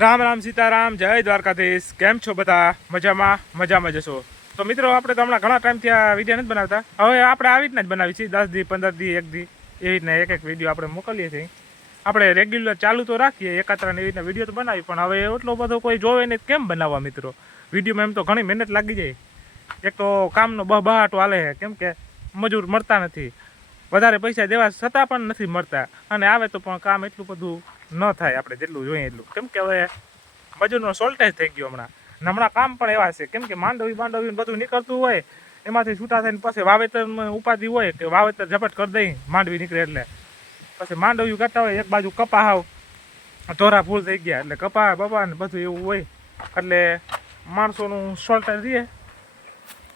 રામ રામ સીતારામ, જય દ્વારકાધીશ. કેમ છો બધા? મજામાં? મજામાં જશો. તો મિત્રો, આપણે તો હમણાં ઘણા ટાઈમથી આ વીડિયો નથી બનાવતા. હવે આપણે આવી રીતના જ બનાવી છીએ. દસ દી, પંદર દી, એક દી. એવી રીતના એક એક વીડિયો આપણે મોકલીએ છીએ. આપણે રેગ્યુલર ચાલુ તો રાખીએ, એકાત્રા એવી રીતના વીડિયો તો બનાવી પણ હવે એટલો બધો કોઈ જોવે ને કેમ બનાવવા મિત્રો? વિડીયોમાં એમ તો ઘણી મહેનત લાગી જાય. એક તો કામનો બહાટો હાલે છે. કેમ કે મજૂર મળતા નથી. વધારે પૈસા દેવા છતાં પણ નથી મળતા. અને આવે તો પણ કામ એટલું બધું ન થાય, આપણે જેટલું જોઈએ એટલું. કેમ કે હવે મજૂરનો શોર્ટેજ થઈ ગયો હમણાં. હમણાં કામ પણ એવા છે. કેમ કે માંડવી માંડવી બધું નીકળતું હોય, એમાંથી છૂટા થઈને પછી વાવેતરમાં ઉપાધિ હોય કે વાવેતર ઝપટ કરી દઈ, માંડવી નીકળે એટલે. પછી માંડવી કરતા હોય, એક બાજુ કપા હાવ ધોરા ફૂલ થઈ ગયા. એટલે કપા બપા ને બધું એવું હોય. એટલે માણસોનું શોર્ટેજ રહે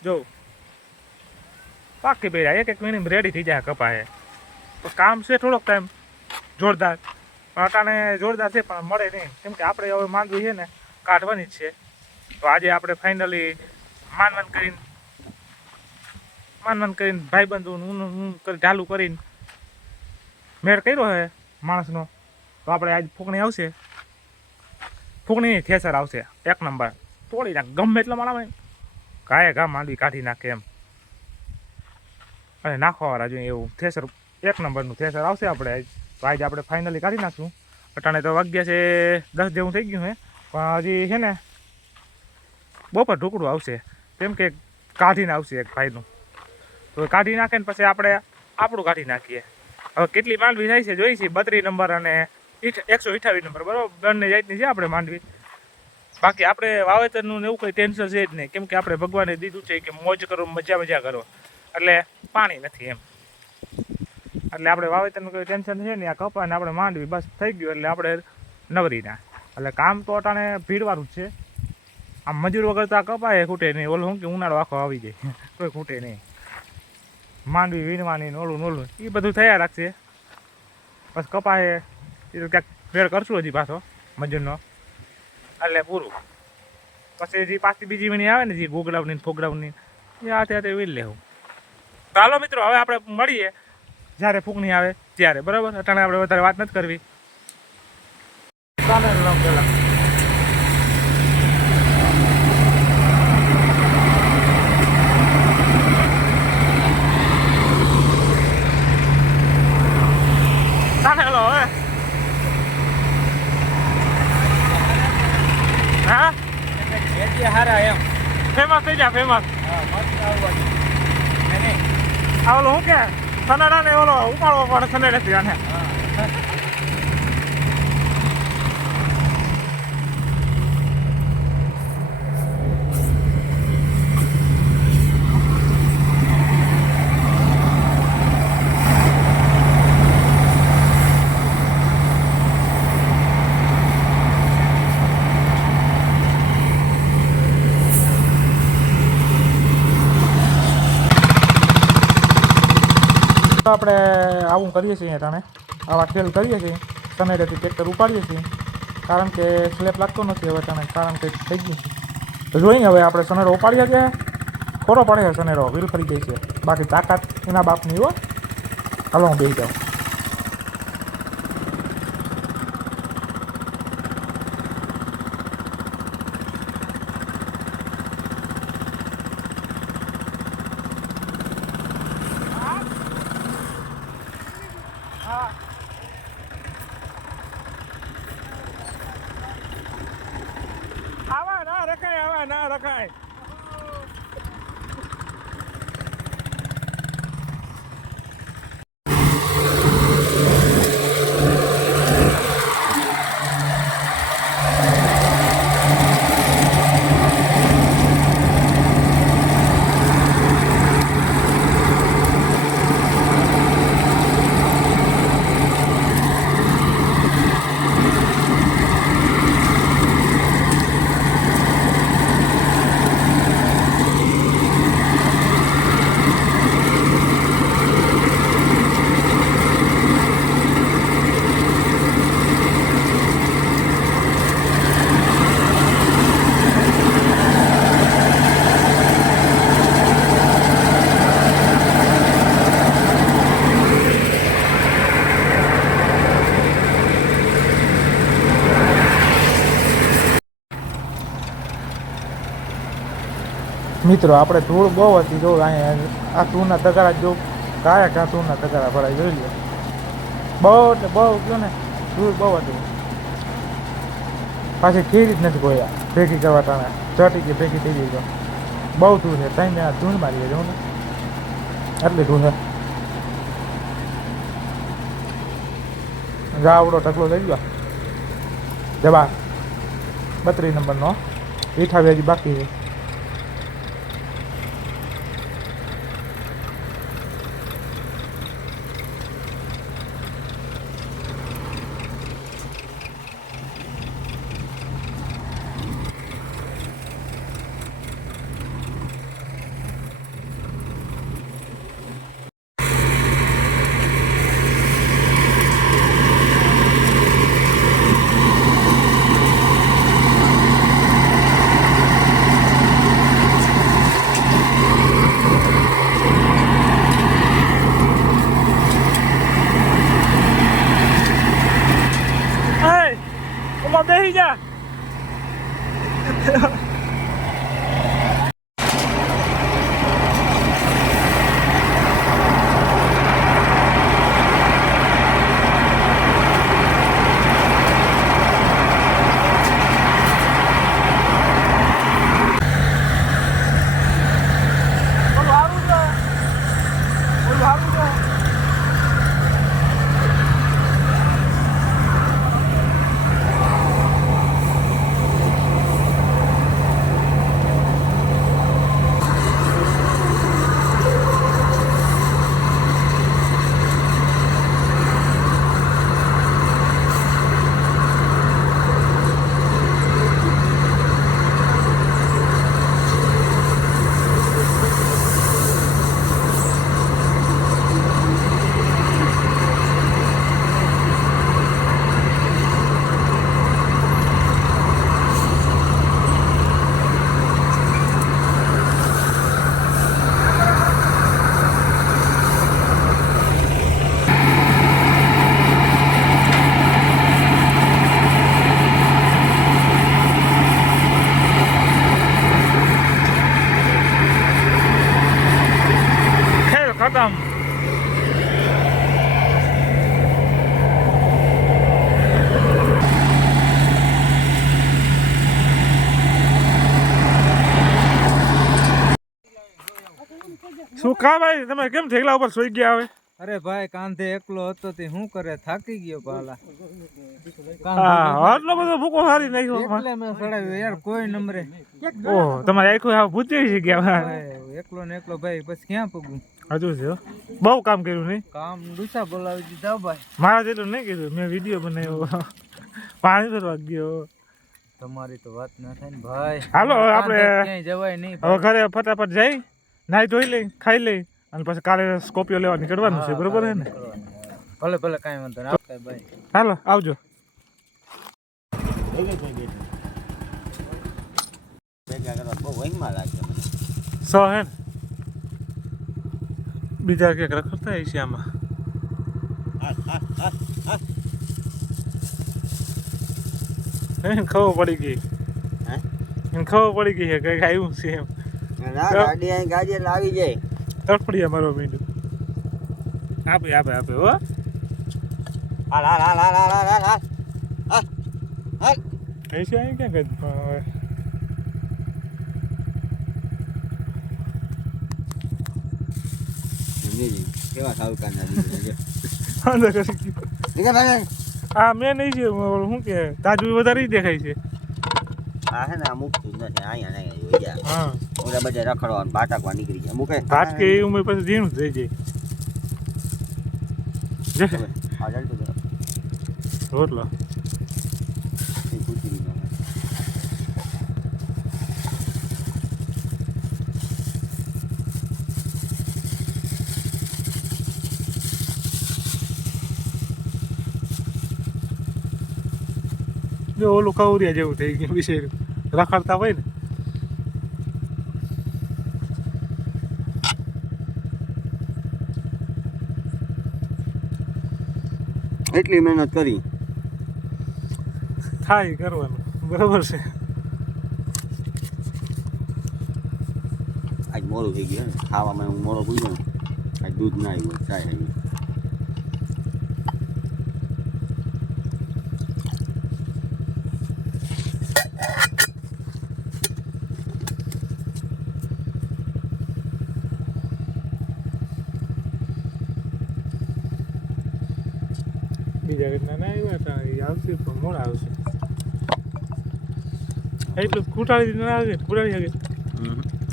જો. પાકી પહેર્યા એક એક મિનિટ રેડી થઈ જાય કપા એ કામ છે થોડોક ટાઈમ જોરદાર. પણ જોરદાર છે, પણ મળે નહીં. કેમ કે આપણે હવે માંગવી છે ને, કાઢવાની જ છે. તો આજે આપણે ફાઇનલી માનવન કરીને માનવન કરીને ભાઈબંધુ હું હું ચાલુ કરીને મેળ કર્યો છે માણસનો. તો આપણે આજ ફૂકણી આવશે. ફૂકણી થેસર આવશે. એક નંબર. તોડી નાખ. ગમે એટલા માણસ ઘાયે ઘા માંડવી કાઢી નાખે એમ. અને નાખવાવાળા જોઈએ એવું. થેસર એક નંબરનું થેસર આવશે આપણે. આજ આજે આપણે ફાઇનલી કાઢી નાખશું. અટાણે તો વાગ્યા છે દસ જેવું થઈ ગયું છે. પણ હજી છે ને બપોર ઢોકળું આવશે. કેમ કે કાઢીને આવશે એક ભાઈનું. તો કાઢી નાખે ને પછી આપણે આપણું કાઢી નાખીએ. હવે કેટલી માંડવી થાય છે જોઈ છે, બત્રીસ નંબર અને એકસો અઠાવીસ નંબર. બરાબર? બંને જાતની છે આપણે માંડવી. બાકી આપણે વાવેતરનું એવું કંઈ ટેન્શન છે જ નહીં. કેમ કે આપણે ભગવાને દીધું છે કે મોજ કરો મજા મજા કરો. એટલે પાણી નથી એમ. એટલે આપણે વાવેતરનું કોઈ ટેન્શન છે નહીં, આ કપા ને આપણે માંડવી, બસ થઈ ગયું. એટલે આપણે નવરીના. એટલે કામ તો અટાણે ભીડવાળું જ છે. આમ મજૂર વગર તો આ કપાય ખૂટે નહીં. ઓલું શું કે ઉનાળો આખો આવી જાય. કોઈ ખૂટે નહીં. માંડવી વીણવાની ઓલું ને ઓલું. એ બધું થયા રાખશે. બસ કપાય. એ તો ક્યાંક ફેર કરશું હજી પાછો મજૂરનો. એટલે પૂરું. પછી જે પાછી બીજી વીણી આવે ને, જે ગોગડાવની ફોગડાવની એ હાથે હાથે વીણ લેવું. ચાલો મિત્રો, હવે આપણે મળીએ. જ્યારે ફૂંકણી આવે ત્યારે. બરાબર? અટાણે આપણે વધારે વાત નથી કરવી. ફેમસ થઈ જા ફેમસ આવલો હું શું કે? સનેડા ને ઓલો ઉપાડવો પડે સનેડેથી આને આપણે આવું કરીએ છીએ અટાણે આવા ખેલ કરીએ છીએ. સનેડેથી ટ્રેક્ટર ઉપાડીએ છીએ. કારણ કે સ્લેપ લાગતો નથી હવે તને કારણ કે થઈ ગયું તો જોઈએ હવે આપણે સનેરો ઉપાડીએ છીએ. ખોરો પડે છે સનેરો વીલ ફરી જાય છે. બાકી તાકાત એના બાપની હો. હાલો હું બેસી જાઉં આવા ના રખાય આવા ના રખાય મિત્રો, આપણે ધૂળ બહુ હતી જો અહીંયા આ ધૂળના તગારા જો કાયા ક્યાં ધૂળના તગારા ભરાય, જોઈ લો બહુ એટલે બહુ કયો ને, ધૂળ બહુ હતી. પાછી ખીર જ નથી ગોયા ભેગી કરવા ટાણે. ચટી ગઈ ભેગી થઈ ગઈ તો. બહુ ધૂળ છે ત્યાં મેં ધૂળ મારી જો ને એટલી ધૂળ છે. ગાવડો ટકલો લઈ ગયો જવા બત્રીસ નંબરનો. ઈઠાવી હજી બાકી છે. કા ભાઈ તમે કેમ ઠેકલા ઉપર સુઈ ગયા હવે? અરે ભાઈ કાંધે એકલો હતો તે શું કરે? થાકી ગયો પાલા. હા આટલો બધો ભૂકો સારી નાખ્યો એટલે મેં ચડાવ્યો યાર કોઈ નંબરે. ઓહ તમારે આખું આ ભૂતી છે ગયા એકલો ને એકલો ભાઈ પછી ક્યાં પગું? હજુ છે બહુ કામ કર્યું નહીં? કામ ડુસા બોલાવી દીધા ભાઈ. મારા જેટલું નહીં કીધું મેં વીડિયો બનાવ્યો. પાણી ભરવા ગયો. તમારી તો વાત ના થાય ને ભાઈ. હાલો, આપણે- જવાય નહીં હવે ઘરે ફટાફટ જઈ. નાઈ ધોઈ લઈ ખાઈ લઈ અને પછી કાલે સ્કોપિયો લેવા નીકળવાનું છે બરોબર હે ને? ભલે ભલે કાંઈ વાંધો નહીં. આવતા ભાઈ હાલો આવજો. સો હે ને? બીજા ક્યાંક રખડતા હશે છે આમાં. એને ખબર પડી ગઈ. હે? એને ખબર પડી ગઈ કંઈક આવ્યું છે એમ. ના ગાડી અહીં ગાડી એટલે આવી જાય. તડફડિયા મારો મીંડું. આપે આપે આપે હો. હાલ હાલ હાલ હાલ હાલ હાલ હાલ. હાલ હાલ. પૈસા અહીં ક્યાં પણ હવે કેવા સાવકાર ના આ મેં નહીં છે શું કે તાજુ વધારે દેખાય છે. હા હે ને અમુક નથી અહીંયા નહીં હા. પૂરા બધે રખડવાનું ભાટકવા નીકળી જાય મૂકે? ભાટકે એ ઉમે પછી ઝીણું થઈ જાય. હા જલ્દી ઓલું કવરિયા જેવું થઈ ગયું વિશે રખડતા હોય ને. એટલી મહેનત કરી. થાય કરવાનું. બરાબર છે. આજ મોડું થઈ ગયું ખાવામાં હું મોડો પૂછ્યો આજ દૂધ ના આવ્યું ચાય આવી. બીજા રીતના ના આવ્યા હતા એ આવશે પણ મોડા આવશે. એટલું કુટાળી ના આવે કુટાળી શકે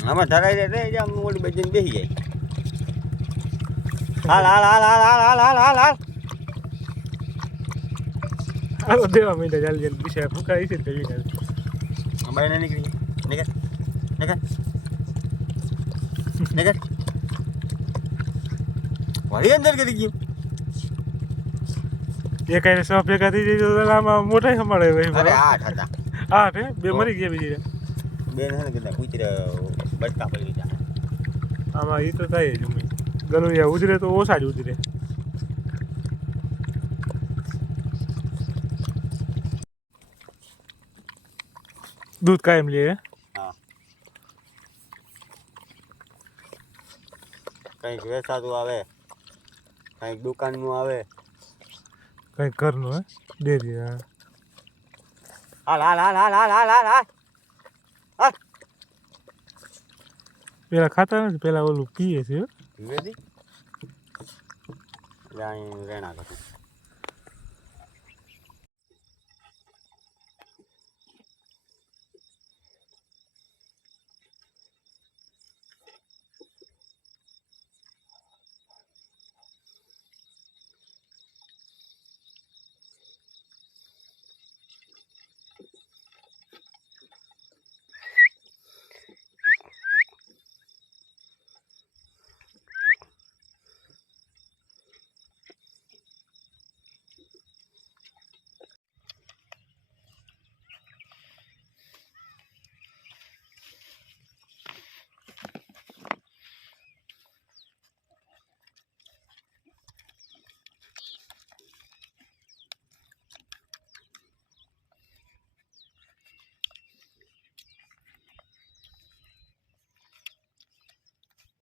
આમાં ધરાઈ રહે એટલે આમ મોડી બજીને બેસી જાય. હાલ હાલ હાલ હાલ હાલ હાલ હાલ હાલ હાલ. હાલો દેવા માંડ્યા ચાલી જાય બિચારા ફૂંકાઈ છે ને ભાઈ ના નીકળી નીકળ નીકળ નીકળ. વળી અંદર કરી ગયું. એ કઈ સો ભેગા થઈ જઈ તો આમાં મોટા સંભાળે અરે ભાઈ આઠ હતા. હા? ને બે મરી ગયા બીજી હે ને કીધા કૂતરે બચકા પડી ગયા. આમાં એ તો થાય જ. ગલુડિયા ઉજરે તો ઓછા જ ઉજરે. દૂધ કાયમ લે હે? હા. કંઈક વેચાતું આવે કંઈક દુકાનનું આવે. કંઈક ઘરનું હે? ડેરી હા. હાલ હાલ હાલ હાલ હાલ હાલ હાલ પેલા ખાતા નથી પેલા ઓલું પીએ છે. વેદી રેણા કરું